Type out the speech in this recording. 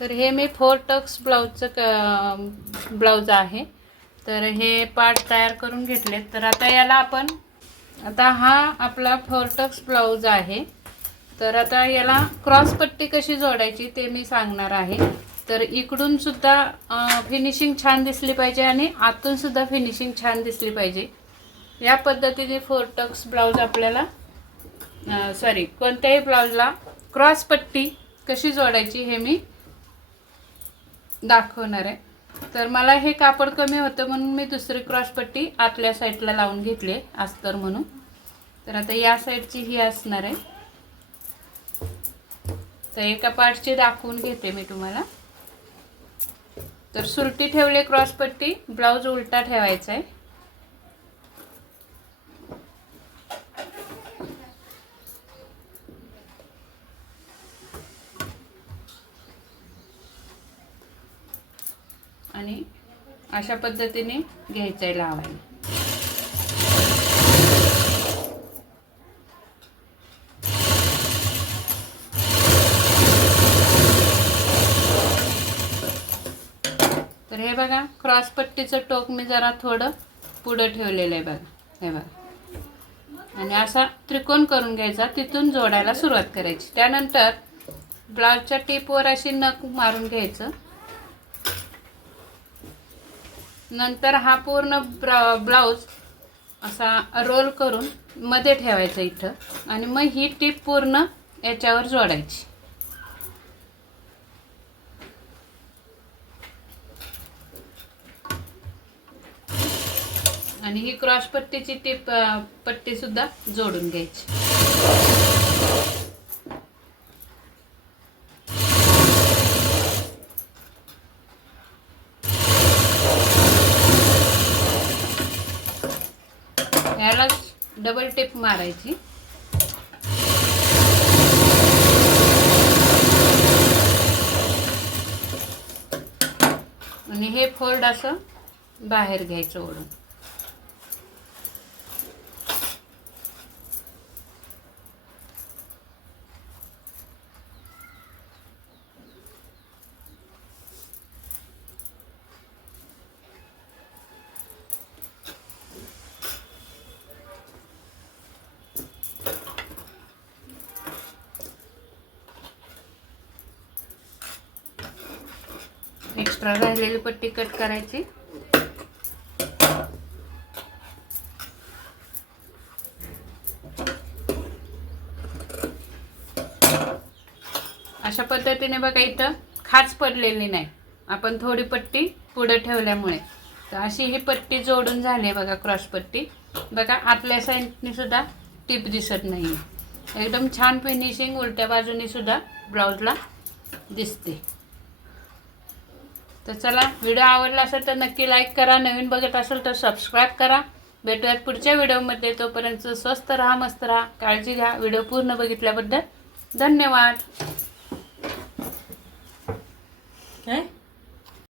तर हे मी four tucks ब्लाऊजचं क ब्लाऊज आहे. तर हे पार्ट तयार करून घेतले तर आता याला आपण आता हा आपला फोर टक्स ब्लाऊज आहे. तर आता याला क्रॉस पट्टी कशी जोडायची ते मी सांगणार आहे. तर इकडून सुद्धा फिनिशिंग छान दिसली पाहिजे आणि आतून सुद्धा फिनिशिंग छान दिसली पाहिजे. या पद्धतीने फोर टक्स ब्लाऊज आपल्याला सॉरी कोणत्याही ब्लाऊजला क्रॉस पट्टी कशी जोडायची हे मी दाखवणार आहे. तर मला हे कापड कमी होतं म्हणून मी दुसरी क्रॉसपट्टी आतल्या साईडला लावून घेतली आहे अस्तर म्हणून. तर आता या साईडची ही असणार आहे. तर एका पार्टची दाखवून घेते मी तुम्हाला. तर सुलटी ठेवली क्रॉसपट्टी ब्लाऊज उलटा ठेवायचा आहे. आणि अशा पद्धतीने घ्यायचं आहे लावायला. तर हे बघा क्रॉसपट्टीचं टोक मी जरा थोडं पुढं ठेवलेलं आहे बघा. हे बघा. आणि असा त्रिकोण करून घ्यायचा तिथून जोडायला सुरुवात करायची. त्यानंतर ब्लाऊजच्या टिपवर अशी नख मारून घ्यायचं. नंतर हा पूर्ण ब्रा ब्लाऊज असा रोल करून मध्ये ठेवायचा इथं. आणि मग ही टीप पूर्ण याच्यावर जोडायची. आणि ही क्रॉस पट्टीची टीप पट्टीसुद्धा पट्टी सुद्धा जोडून घ्यायची. याला डबल टेप मारायची. आणि हे फोल्ड असं बाहेर घ्यायचं ओढून. एक्स्ट्रा राहिलेली पट्टी कट करायची. अशा पद्धतीने बघा इथं खाच पडलेली नाही. आपण थोडी पट्टी पुढे ठेवल्यामुळे. तर अशी ही पट्टी जोडून झाली आहे बघा क्रॉस पट्टी. बघा आतल्या साईडनी सुद्धा टीप दिसत नाही एकदम छान फिनिशिंग उलट्या बाजूनी सुद्धा ब्लाऊजला दिसते. तर चला व्हिडिओ आवडला असेल तर नक्की लाईक करा. नवीन बघत असेल तर सबस्क्राईब करा. भेटूयात पुढच्या व्हिडिओमध्ये. तोपर्यंत स्वस्त राहा मस्त राहा. काळजी घ्या. व्हिडिओ पूर्ण बघितल्याबद्दल धन्यवाद. काय?